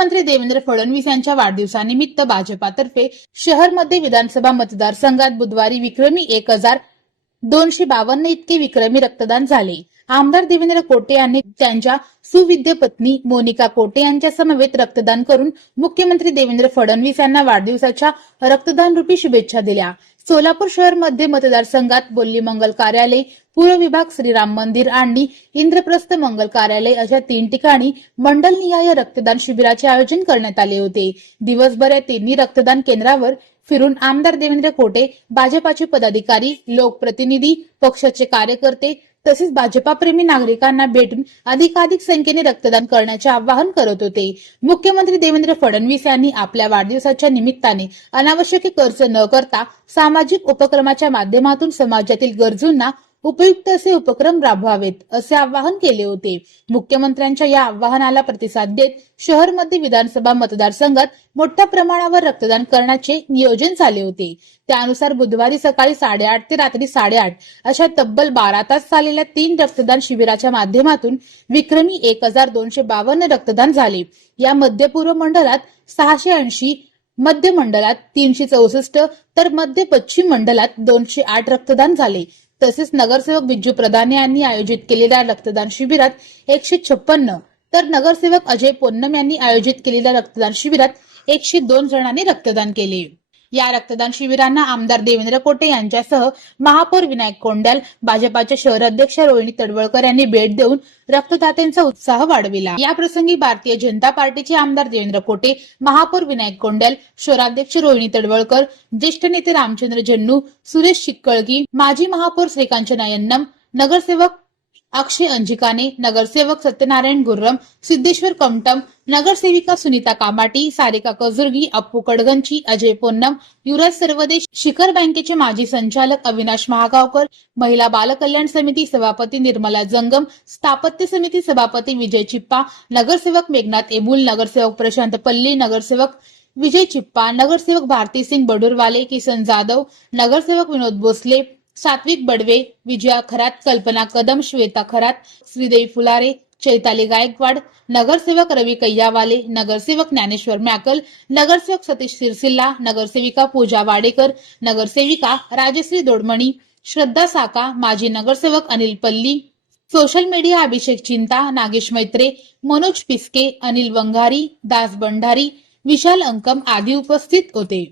मुख्यमंत्री देवेंद्र फडणवीस यांच्या वाढदिवसानिमित्त भाजपातर्फे शहरमध्ये विधानसभा मतदारसंघात बुधवारी विक्रमी 1252 इतके विक्रमी रक्तदान झाले। आमदार देवेंद्र कोटे यांनी त्यांच्या सुविद्य पत्नी मोनिका कोटे यांच्या समवेत रक्तदान करून मुख्यमंत्री देवेंद्र फडणवीस यांना वाढदिवसाच्या रक्तदान रूपी शुभेच्छा दिल्या। सोलापूर शहर मध्ये मतदारसंघात बोल्ली मंगल कार्यालय, पूर्व विभाग, श्रीराम मंदिर आणि इंद्रप्रस्थ मंगल कार्यालय अशा 3 ठिकाणी मंडलनिहाय रक्तदान शिबिराचे आयोजन करण्यात आले होते। दिवसभर या तिन्ही रक्तदान केंद्रावर फिरून आमदार देवेंद्र कोटे, भाजपाचे पदाधिकारी, लोकप्रतिनिधी, पक्षाचे कार्यकर्ते तसेच भाजपा प्रेमी नागरिकांना भेटून अधिकाधिक संख्येने रक्तदान करण्याचे आवाहन करत होते। मुख्यमंत्री देवेंद्र फडणवीस यांनी आपल्या वाढदिवसाच्या निमित्ताने अनावश्यक खर्च न करता सामाजिक उपक्रमाच्या माध्यमातून समाजातील गरजूंना उपयुक्त असे उपक्रम राबवावेत असे आवाहन केले होते। मुख्यमंत्र्यांच्या या आवाहनाला प्रतिसाद देत शहरमध्ये विधानसभा मतदारसंघात मोठ्या प्रमाणावर रक्तदान करण्याचे नियोजन झाले होते। त्यानुसार बुधवारी सकाळी 8:30 ते रात्री 8:30 अशा तब्बल 12 तास चाललेल्या 3 रक्तदान शिबिराच्या माध्यमातून विक्रमी 1252 रक्तदान झाले। या मध्य पूर्व मंडलात 680, मध्य मंडलात 364 तर मध्य पश्चिम मंडलात 208 रक्तदान झाले। तसेच नगरसेवक बिज्जू प्रधान यांनी आयोजित केलेल्या रक्तदान शिबिरात 156 तर नगरसेवक अजय पोन्नम यांनी आयोजित केलेल्या रक्तदान शिबिरात 102 जणांनी रक्तदान केले। या रक्तदान शिबिरांना आमदार देवेंद्र कोटे यांच्यासह महापौर विनायक कोंडाल, भाजपाचे शहराध्यक्ष रोहिणी तडवळकर यांनी भेट देऊन रक्तदात्यांचा उत्साह वाढविला। या प्रसंगी भारतीय जनता पार्टीचे आमदार देवेंद्र कोटे, महापौर विनायक कोंडाल, शहराध्यक्ष रोहिणी तडवळकर, ज्येष्ठ नेते रामचंद्र जन्नू, सुरेश चिक्कळगी, माजी महापौर श्रीकांचना यन्नम, नगरसेवक अक्षय अंजिकाने, नगरसेवक सत्यनारायण गुर्रम, सिद्धेश्वर कमटम, नगरसेविका सुनीता कामाटी, सारिका कजुर्गी, अप्पू कडगंची, अजय पोन्नम, युवराज सर्वदेश, शिखर बँकेचे माजी संचालक अविनाश महागावकर, महिला बाल कल्याण समिती सभापती निर्मला जंगम, स्थापत्य समिती सभापती विजय चिप्पा, नगरसेवक मेघनाथ एबुल, नगरसेवक प्रशांत पल्ली, नगरसेवक विजय चिप्पा, नगरसेवक भारती सिंग बडूरवाले, किसन जाधव, नगरसेवक विनोद भोसले, सात्विक बडवे, विजया खरात, कल्पना कदम, श्वेता खरात, श्रीदेवी फुलारे, चैताली गायकवाड, नगरसेवक रवी कैयावाले, नगरसेवक ज्ञानेश्वर मॅकल, नगरसेवक सतीश सिरसिल्ला, नगरसेविका पूजा वाडेकर, नगरसेविका राजश्री दोडमणी, श्रद्धा साका, माजी नगरसेवक अनिल पल्ली, सोशल मीडिया अभिषेक चिंता, नागेश मैत्रे, मनोज पिस्के, अनिल वंघारी, दास भंडारी, विशाल अंकम आदी उपस्थित होते।